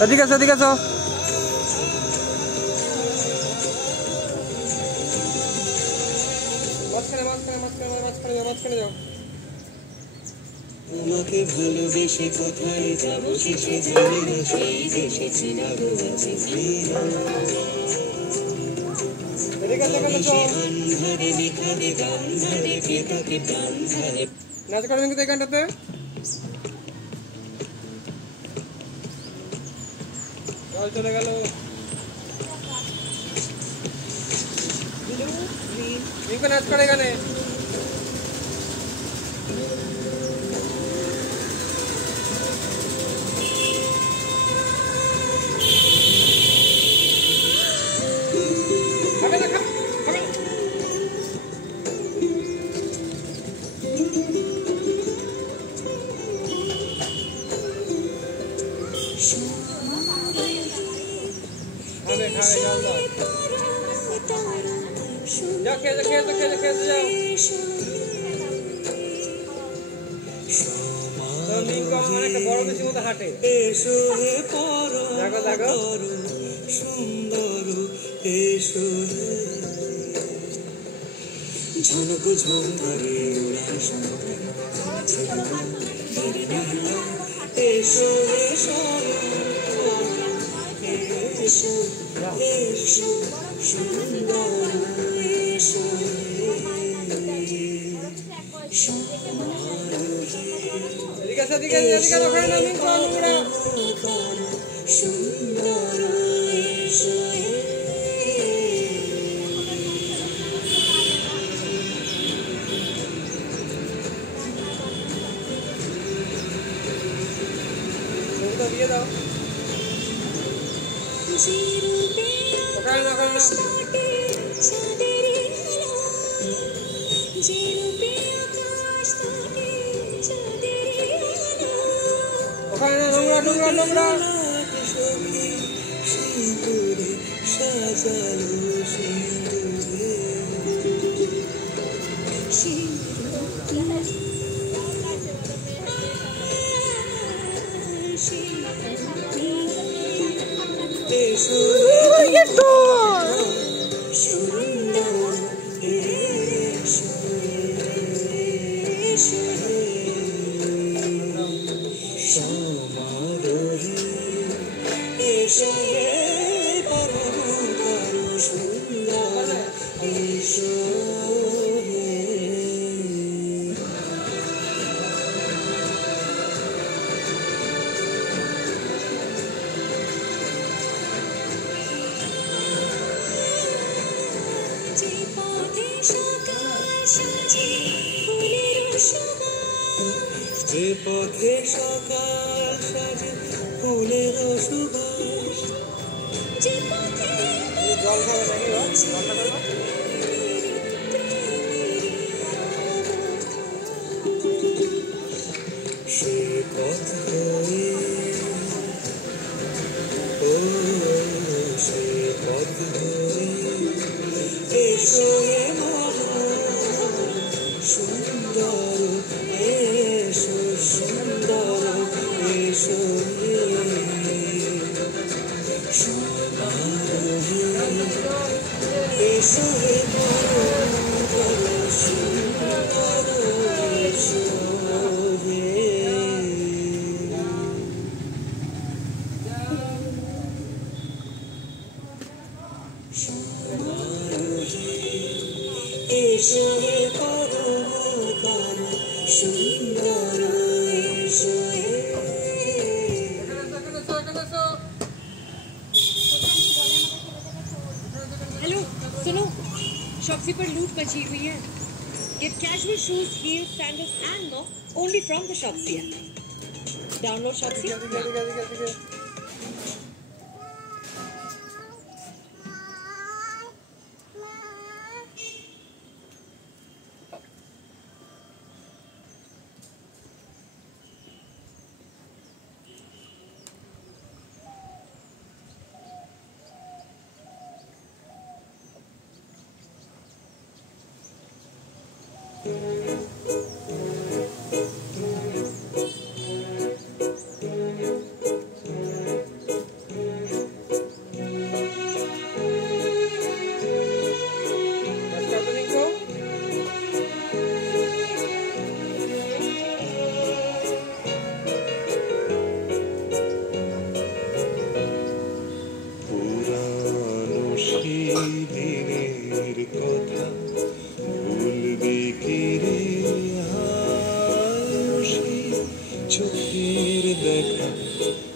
এদিকে আসো, এদিকে আসো। মাঝখানে মাঝখানে মাঝখানে মাঝখানে যাও, মাঝখানে যাও। তোমাকে ভালোবেসে কোথায় যাবো শেষে জানি না, সেই দেশে চিনাবো আছে নাচ করবেন কিন্তু এই গানটাতে। জল চলে গেল। নাচ করে এখানে। যাও খেতে খেতে খেতে খেতে যাও। একটা বড় বেশি মতো হাঁটে। দেখো দেখো সুন্দর এসো ঝনক ঝঙ্কারে এসো এসো এসো এসো সুন্দর এসো এদিকে এদিকে এদিকে সুন্দর এসো দিয়ে দাও। ওখানে না নোংরা নোংরা নোংরা সাজালো যে পথে সকাল সাজে ফুলের সুবাস যে পথে জল খাবে নাকি সে পথ হয়ে ও সে পথ হয়ে এসো হে মন সুন্দর এসো সুন্দর এসো এসো হে সুন্দর এসো এসো হে পরমকার সুন্দর এসো हेलो सुनो शॉप्सी पर लूट मची हुई है Get casual shoes, heels, sandals and more only from the Shopsy app. Download Shopsy now.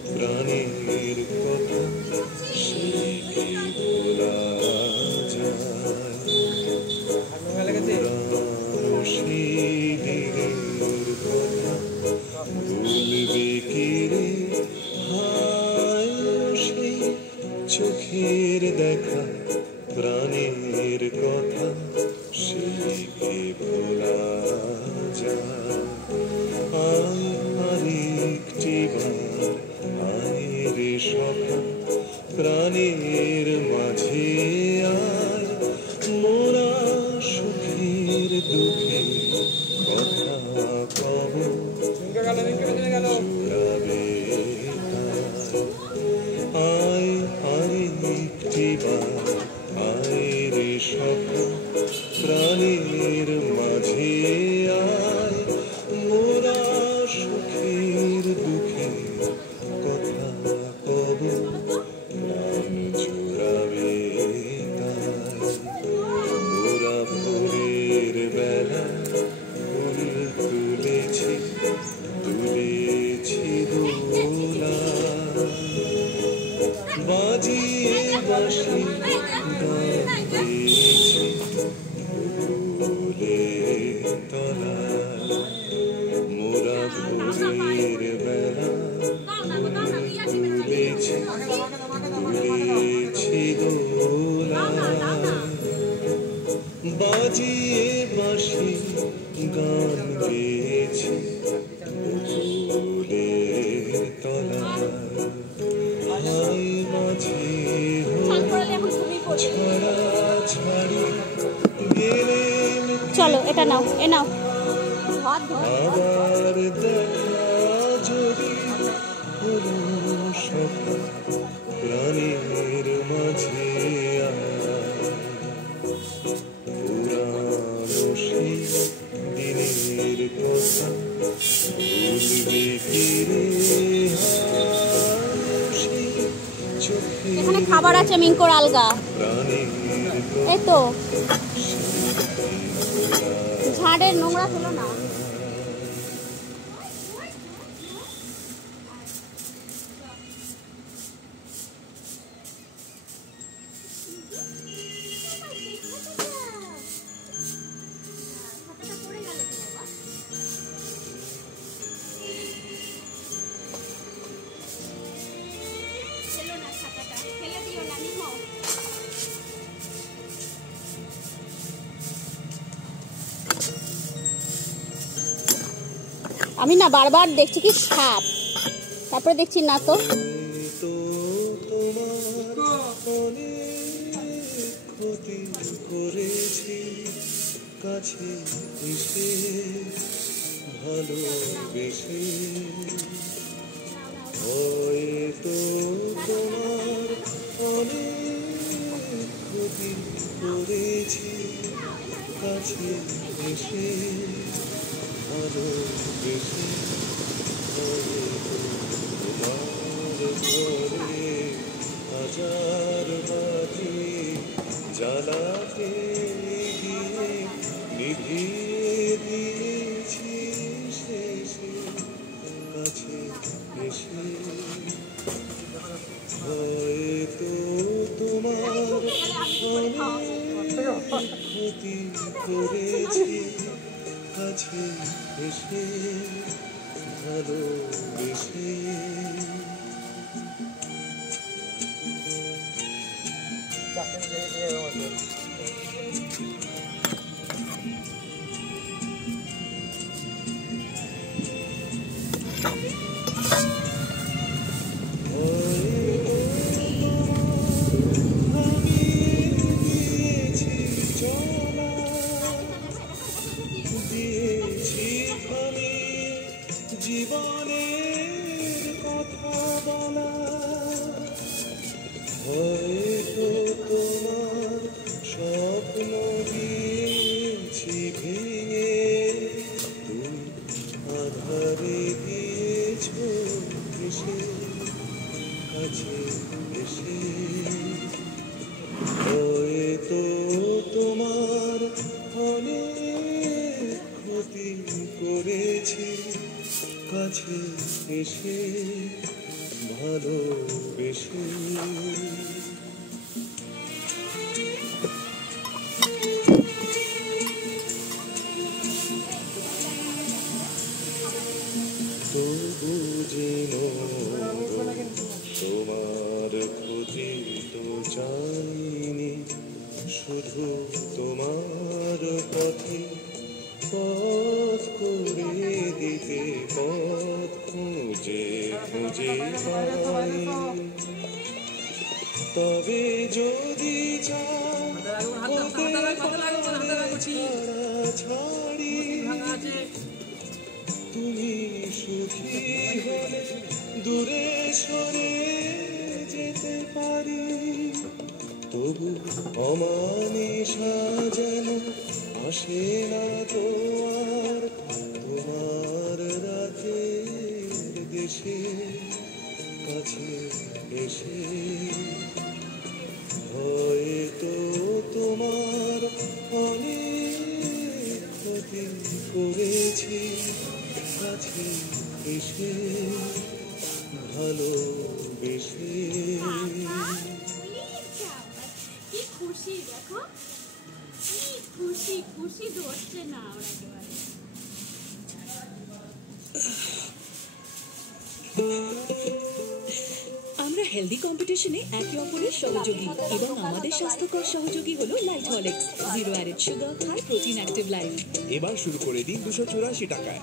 প্রাণের কথা সে কি ভোলা যায় পুরানো সেই দিনের কথা ভুলবে কি রে হায় সেই চোখের দেখা প্রাণের কথা সে কি ভোলা যায় আয় আরেকটি বার আয় রে সখা প্রাণের মাঝে আয় মোরা সুখের দুঃখে কথা কব জোড়াবে আয় আরেকটি বার আয় রে সখা প্রাণের মাঝে আয় মোরা সুখের দুঃখে কথা কব প্রাণ জোড়াবে মোরা ভোরের বেলা ফুল তুলেছি দোলা বাজিয়ে বাঁশি গান গেয়েছি ফুলের তলায় মোরা ভোরের বেলা তুলেছি দোলা বাজিয়ে বাঁশি গান গেয়েছি ফুলের তলায় হাই মাঝে ছড়া ছাড়ি গেলেন চলো এটা নাও এ নাও আবার দেখা যদি হলো সখা প্রাণের মাঝে পুরানো সেই দিনের কথা ভুলবে কি রে সেই চোখে এখানে খাবার আছে মিঙ্কর আলগা প্রাণের এই তো ঝাড়ের নোংরা ফেলো না আমি না বারবার দেখছি কি সাপ তারপরে দেখছি না তো ক্ষতি করেছি কাছে এসে ভালোবেসে হয়তো তোমার অনেক ক্ষতি করেছি কাছে এসে ভালোবেসে তোমার ঘরে হাজার বাতি জ্বালাতে গিয়ে নিভিয়ে দিয়েছি শেষে কাছে এসে হয়তো তোমার অনেক ক্ষতি করেছি কাছে এসে ভালোবেসে জীবনের কথা বলা হয়তো তোমার স্বপ্ন দিয়েছি ভেঙে তুমি আধারে দিয়েছ এসে কাছে এসে হয়তো তোমার অনেক ক্ষতি করেছি কাছে এসে ভালোবেসে তবু যেন তোমার ক্ষতি তো চাইনি, শুধু তোমার পথে পথ করে দিতে পথ খুঁজে খুঁজে পাই। তবে যদি চাও ছাড়ি তুমি সুখী হলে দূরে সরে যেতে পারি। তবু অমানিশা যেন আসে না তো আর তোমার রাতের দেশে কাছে এসে। হয়তো তোমার অনেক ক্ষতি করেছি, কাছে এসে ভালোবেসে। কি খুশি দেখো, কি খুশি, খুশি ধরছে না ওরা একেবারে। আমরা হেলদি কম্পিটিশনে একে অপরের সহযোগী এবং আমাদের স্বাস্থ্যকর সহযোগী হলো light Horlicks, zero added sugar, high protein, active life. এবার শুরু করে দিন 284 টাকায়।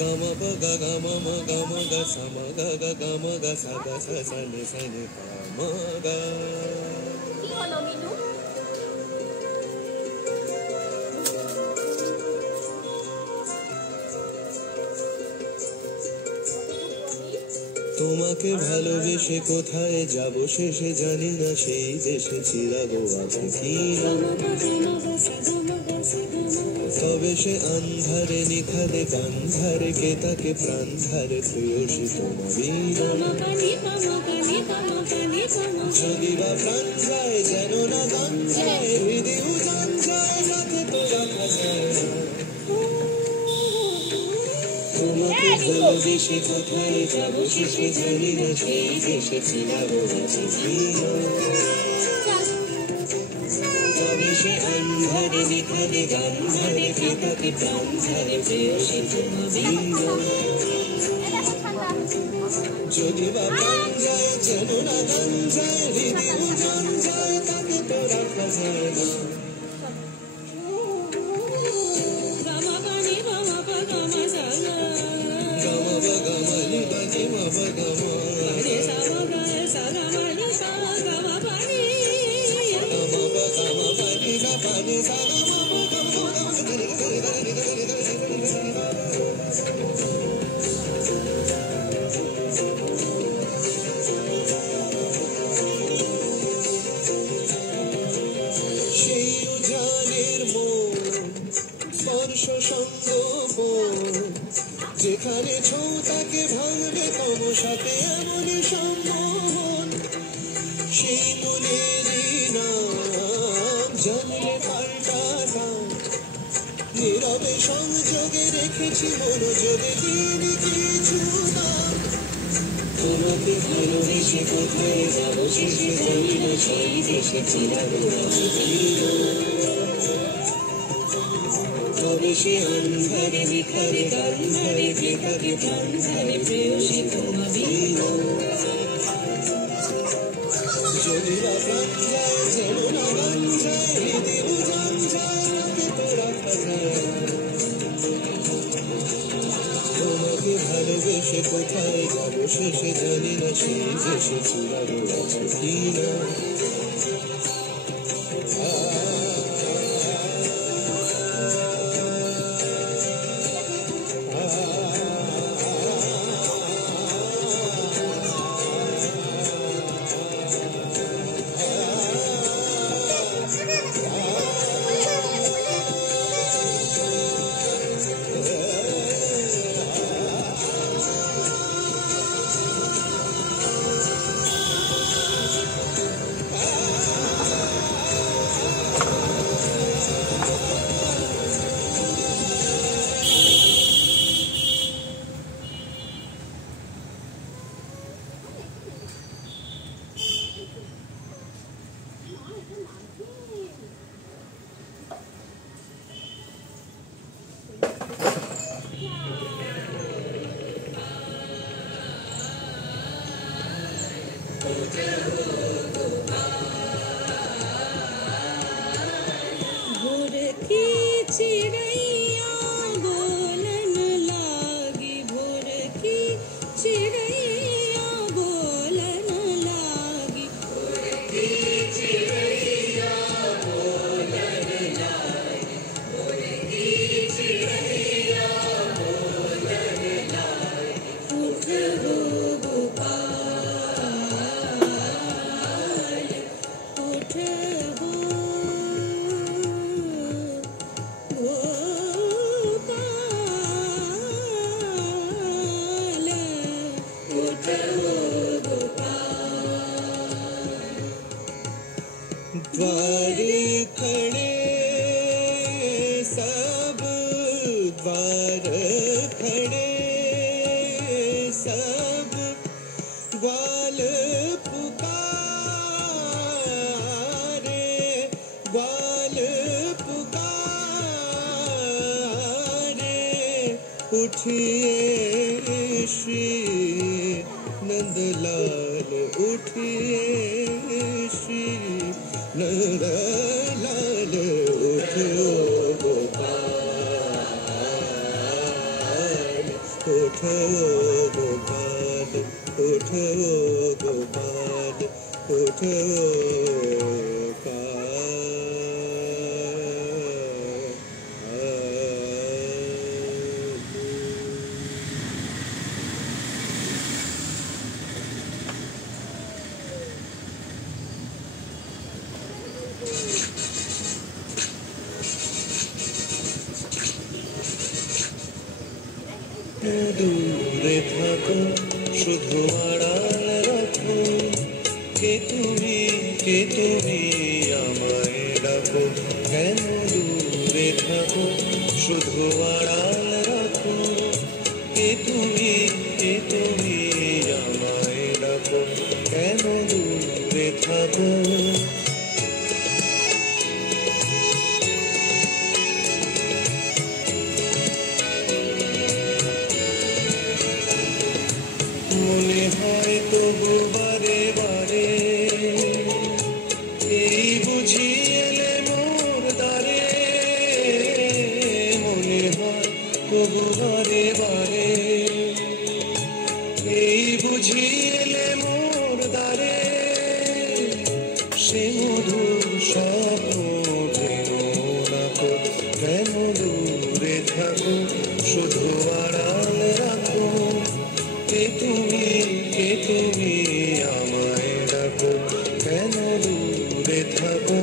Gama pa ga gama ma gama ga sama ga ga gama ga sa ga sa sa ni sa ni pa ma ga. কি হলো মিনু? তোমাকে ভালোবেসে কোথায় যাব শেষে জানি না, সেই দেশে চিরাবো আছে কি না। তবে সে আন্ধারে নিখারে গান্ধারে কে তাকে প্রাণ ধারে প্রেয়সী তোমার বিনা। যদি বা প্রাণ যায় যেন না গান যায়, হৃদয় উজান যায় রাখে তো রাখা যায় না। তোমাকে ভালোবেসে কোথায় যাব শেষে জানি না, সেই দেশে চিরাবো আছে কি না। তবে সে আন্ধারে নিখারে গান্ধারে কে তাকে প্রাণ ধারে প্রেয়সী তোমার বিনা। যদি বা প্রাণ যায় যেন না গান যায়, হৃদয় উজান যায় তাকে তো রাখা যায় না। সেই উজানের মন স্পর্শ সঙ্গোপন, যেখানে ছৌ তাকে ভাঙবে তব সাথে এমনই সম্মোহন। সেই মনেরই নাম সংযোগে রেখেছি মনোযোগে দিন কিছু না তোমাকে ভালোবেসে কোথায় যাবো শেষে জানি না সেই দেশে চিরাবো তবে সে অন্ধারে বিখারে গান্ধারে বেকাকে প্রাণ ধারে প্রেয়সী তোমাবি যদি বা প্রাণ যায় যেন না গান যায় হৃদয় উজান যায় তাকে তো রাখা যায় তোমাকে ভালোবেসে কোথায় যাবো শেষে জানি না সেই দেশে চিরাবো আছে কি না भोर की चिड़ैया बोलन लागी भोर की चिड़ैया बोलन लागी भोर की चिड़ैया बोलन लागी भोर की चिड़ैया बोलन लागी उठ हो गोपाल उठ हो गोपाल उठ हो गोपाल द्वार खड़े सब द्वार खड़े सब ग्वाल पुकारे ग्वाल पुकारे उठिए श्री नंदलाल उठिए श्री नंदलाल उठो गोपाल उठो गोपाल उठो गोपाल उठो দূরে থাকো শুধু আড়াল রাখো কে তুমি আমায় ডাকো কেন দূরে থাকো শুধু আড়াল রাখো কে তুমি আমায় ডাকো কেন দূরে থাকো মনে হয় তবু বারে বারে এই বুঝি এলে মোর দ্বারে মনে হয় তবু বারে বারে এই বুঝি এলে মোর দ্বারে সে মধুর স্বপ্ন ভেঙো রাখো কেন দূরে থাকো শুধু আড়াল রাখো কে তুমি আমায় ডাকো কেন দূরে থাকো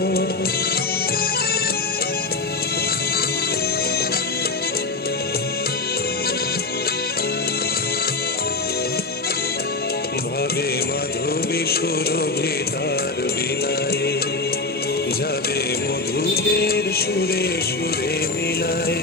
ভাবে মাধবী সুরভি তার বিলায় যাবে মধুদের সুরে সুরে মিলায়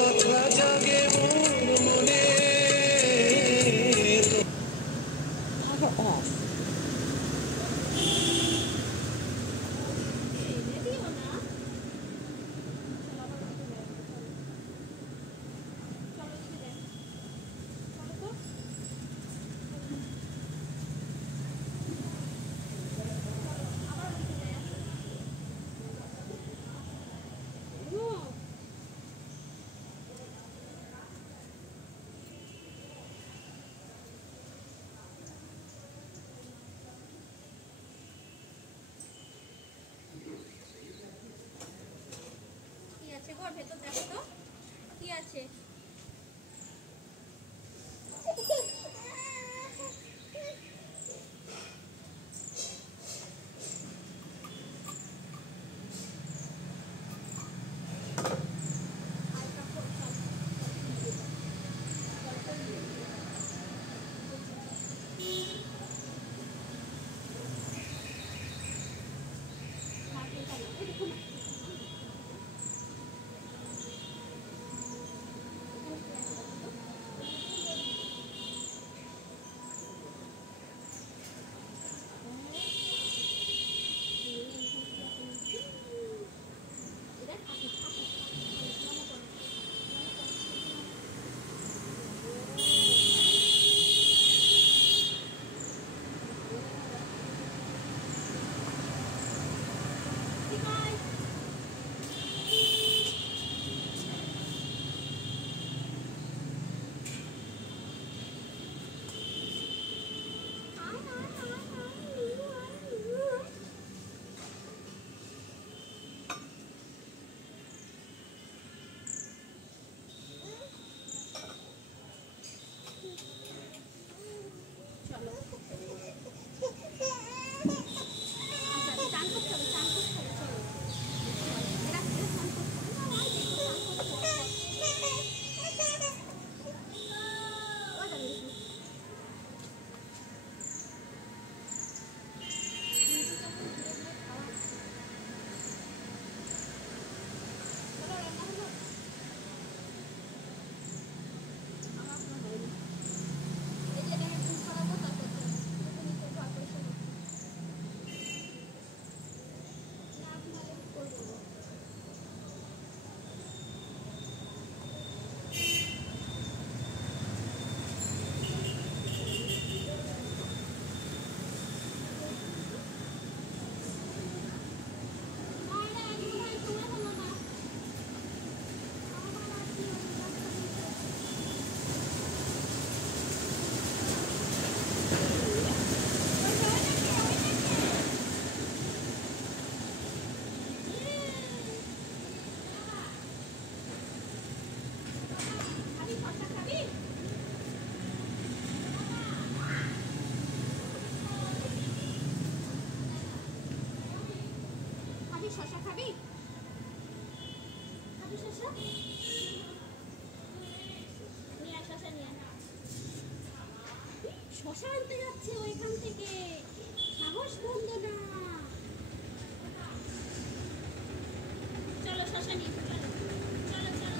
কথা জাগে মোর মনে Power off. এনে দিও না। চলো দিকে দেখ। চলো তো। আবার দিকে যাই। ও কি আছে ঘর ভেতর দেখো তো কি আছে চলো আচ্ছা চান করতে হবে চলো এরা চান করতে হবে না চান করতে হবে শশা খাবি খাবি শশা নিয়ে আয় শশা নিয়ে আয় শশা আনতে যাচ্ছে ওইখান থেকে সাহস বন্ধ না চলো শশা নিয়ে চলো চলো চলো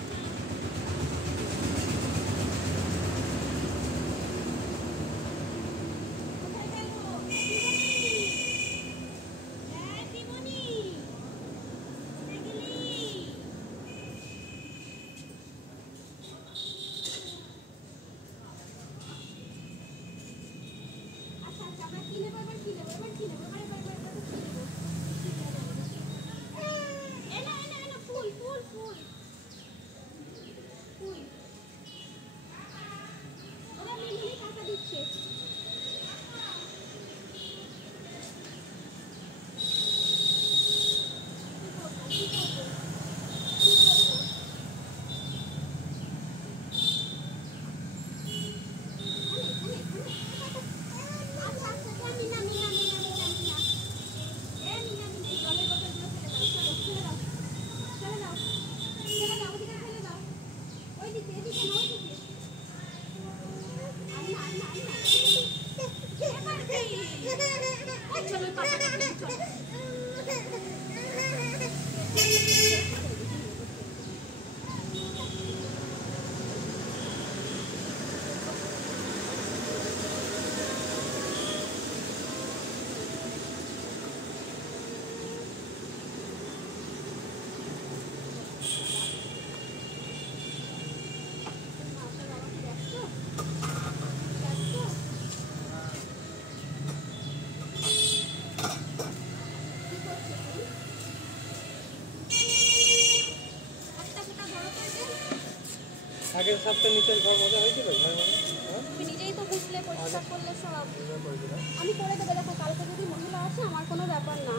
আগের সপ্তাহে নিচের ঘর মজা হয়েছিল ঘর মজা তুমি নিজেই তো বুঝলে পরিষ্কার করলে সব আমি করে দেবো। দেখো কালকে যদি মহিলা আসে আমার কোনো ব্যাপার না,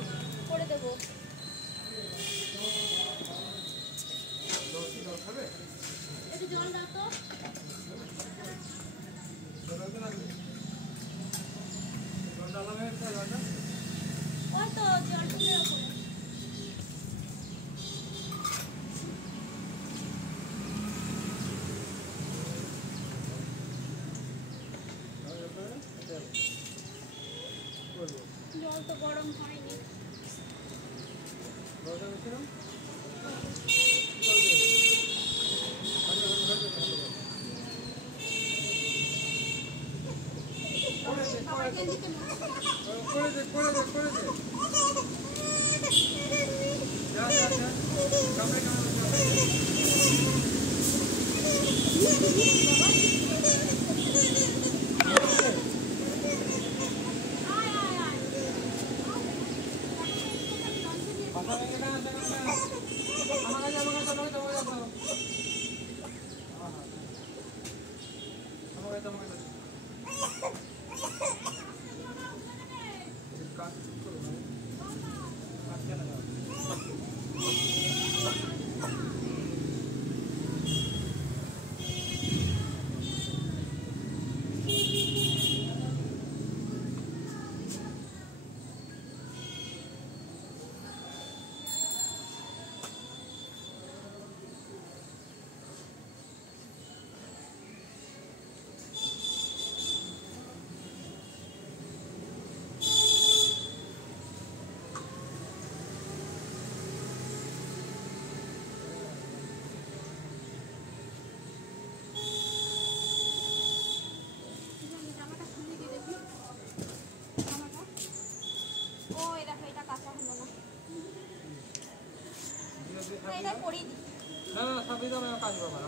করে দেবো। একটু জল দাও তো। ওই তো জল টুকের ওপরে। জল তো গরম হয়নি। জামাটা খুলে দিয়ে দেখি। জামাটা ও এই দেখো এটা কাঁচা হলো না। এটা পরিয়ে দিই। না না সবই তো আমার কাজ করবো না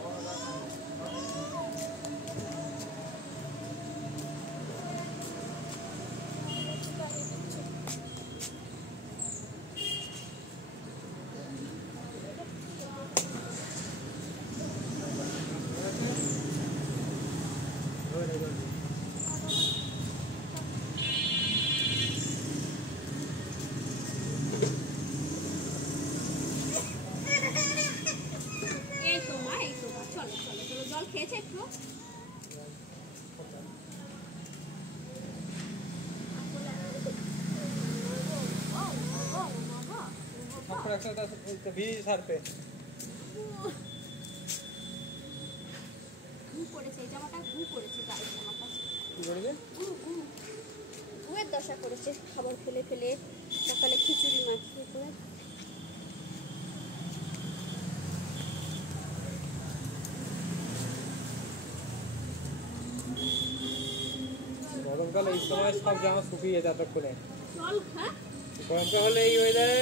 এই তো মা, এই তো মা, চলো চলো চলো। জল খেয়েছে একটু? সব একটা ভিড় সারপে ঘু করেছে এই জামাটা, ঘু করেছে গায়ের জামাটা। কি করেছে? ঘুয়ের দশা করেছে, খাবার ফেলে ফেলে সকালে খিচুড়ি মাখিয়ে করে। গরমকালে এই সময় সব জামা শুকিয়ে যেত এতক্ষণে। জল হ্যাঁ গরমকাল হলে এই ওয়েদারে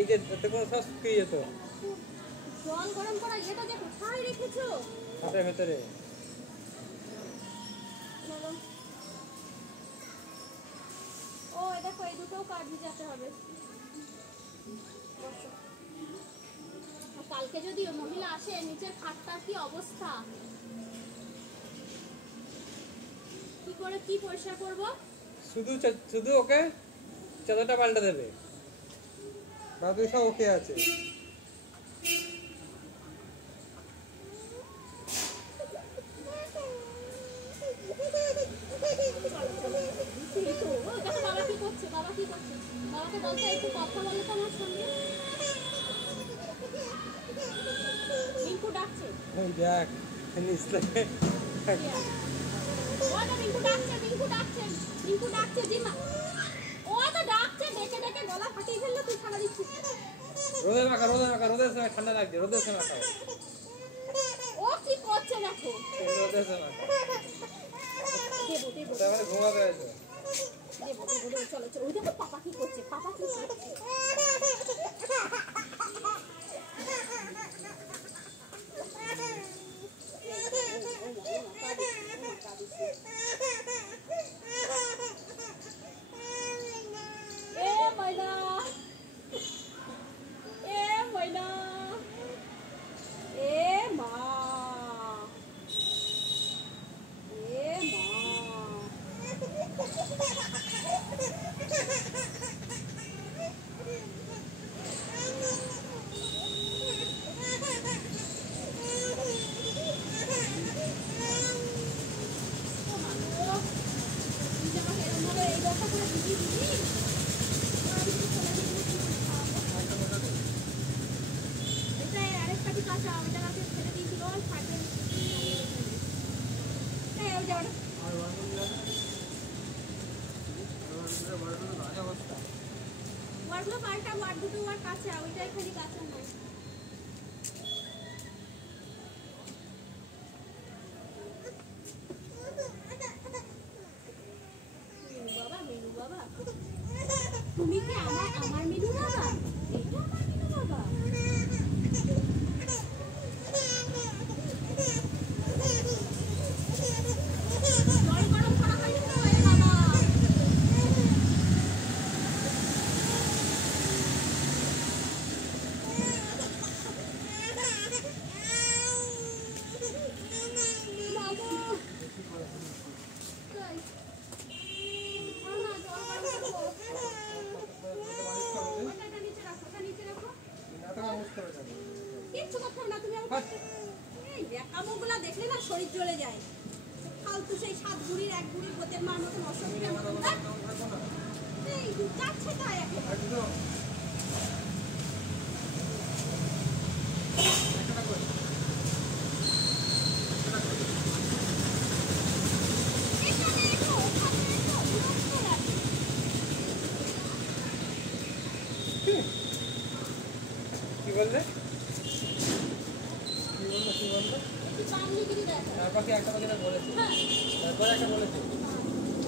এই যে এতক্ষণ সব শুকিয়ে যেত জল গরম করা এটা যে কোথায় রেখেছো? হাতের ভেতরে। চলো ও দেখো এই দুটোও কাঠ ভিজাতে হবে। বসো। আর কালকে যদি মহিলা আসে নিচের খাটটার কি অবস্থা, কি করে কি পরিষ্কার করবো? শুধু ওকে চাদরটা পাল্টে দেবে, বাকি সব ওকে আছে। এই তো, ও দেখো বাবা কি করছে, বাবা কি করছে। বাবাকে বলতে একটু কথা বলে তো আমার সঙ্গে। রিঙ্কু ডাকছে। ওই দেখ নিচে ও তো রিঙ্কু ডাকছে, রিঙ্কু ডাকছে, রিঙ্কু ডাকছে জিমা। ও তো ডাকছে, ডেকে ডেকে গলা ফাটিয়ে ফেললো, তুই সারা দিচ্ছিস। রোদে মাখা রোদের সময় ঠান্ডা লাগছে, রোদের সময় মাখাও। ও কি করছে দেখো। রোদের সময় মাখাও। দেবো দেবো তারপরে ঘুমাবে আছে। দেবো দেবো দেবো, চলো চলো। ওই দেখো পাপা কি করছে, পাপা কি করছে। এ মা যাও না আর ওয়ার্ডগুলো বাজে অবস্থা। ওয়ার্ডগুলো পাল্টা, ওয়ার্ড দুটো ওয়ার্ড কাঁচা, ওইটাই খালি কাঁচা নয়। বাবা মেনু বাবা, তুমি কি আমার মেনু বাবা? এটা আমার মেনু বাবা। জল গরম করা হয়নি তো এ বাবা। বাবা কই? না জল গরম করবো। ওটা নিচে রাখো, ওটা নিচে রাখো। কিচ্ছু করতে হবে না, তুমি আমার এই ন্যাকামোগুলা দেখলে না শরীর জ্বলে যায়। ফালতু সেই 7 বুড়ির 1 বুড়ির গোতের মার মতন অসভ্যের মতন। এই যাচ্ছে তাই একেবারে। এখানে এসো, ওখানে এসো, বিরক্ত লাগে। কি বললে? কি বললো? একটু চামড়িগিরি দেখো। তারপর কি একটা কথা বলেছে? হ্যাঁ। তারপরে একটা বলেছে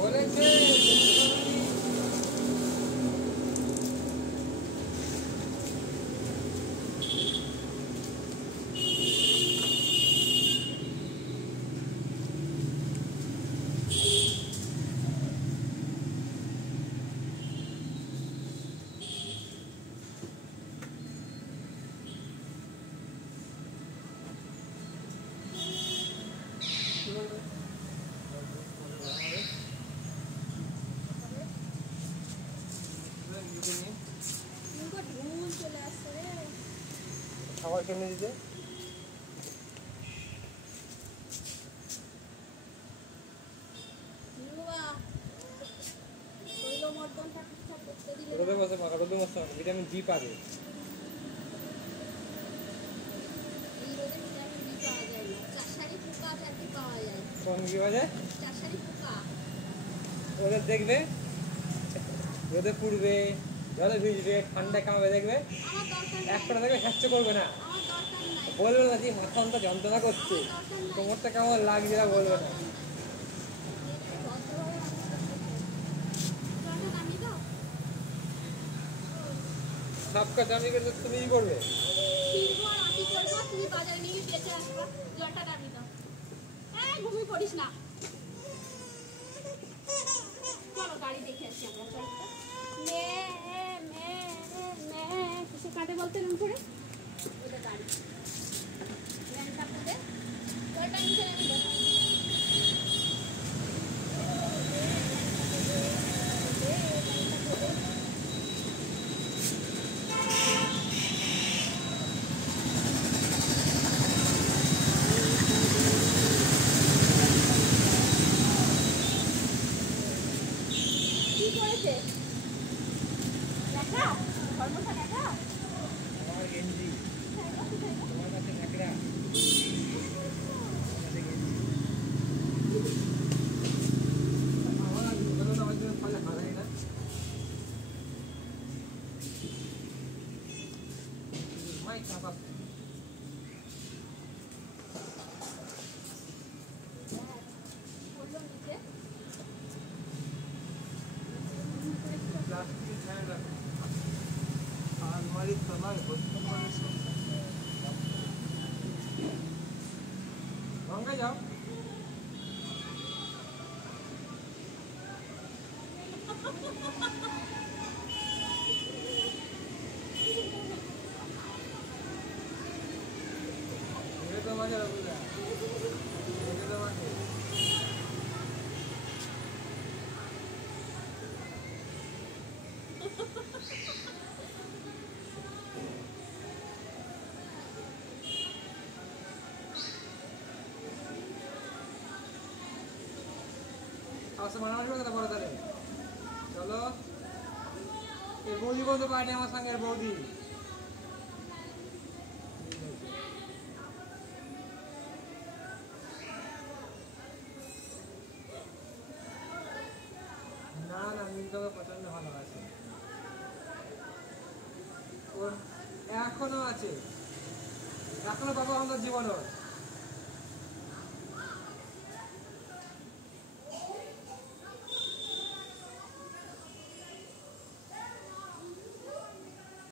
বলেছে মুখে ঢুল চলে আসছে রে। খাবার কেমনে দিতে? বাবা, শৈলমর্দনটা ঠিকঠাক করতে দিলে রোদে বসে মাখা, রোদে বসে মাখা, ভিটামিন ডি পাবে। এই রোদে ভিটামিন ডি পাওয়া যায় না। চাষারি পোকা চারটি পাওয়া যায়। কোন কি বাজে? চাষারি পোকা। ওদের দেখবে রোদে পুড়বে, জলে ভিজবে, ঠান্ডা কামড়ে দেখবে, আমার দরকার নাই। একটা দেখবে হ্যাচ্ছ করবে না, আমার দরকার নাই। বলবে না যে মাথা অন্ত যন্ত্রণা করছে, আমার দরকার নাই। কোমরটা কেমন লাগছে না বলবে না। ভদ্রভাবে মানুষ করতে হয়। জলটা নামিয়ে দাও। সব কাজ আমি কিন্তু তুমিই করবে। কিনবো আর আঁটি করবো, তুমি বাজারে নিয়ে গিয়ে বেঁচে আসবা। জলটা নামিয়ে দাও। ঘুমিয়ে পড়িস না। চলো গাড়ি দেখে আসি আমরা। চলো তো। কিসে কাটে বলতে রুম করে ওটা গাড়ি ল্যাংটা করে জলটা নিচে নামিয়ে দাও। কি করেছে দেখা ধর্মটা দেখা আমার গেঞ্জি, তোমার কাছে ন্যাকড়া, আমার বলো না, আমার জন্য ফলে হারাই না। মাই কাবাব বললো নিচে প্লাস্টিকের ছায়া রাখো, আলমারির তলায় বসতে পারে। গঙ্গা যাও। এটা তো মজা লাগবে, এটা তো মজা। আমার সাথে মারামারি করে কথা বলো তাহলে। চলো, এই বৌদি বলতে পারেনি আমার সঙ্গে, বৌদি না নীল তোকে প্রচন্ড ভালোবাসে। ওর এখনো আছে, এখনো বাবা আমার জীবন ওর।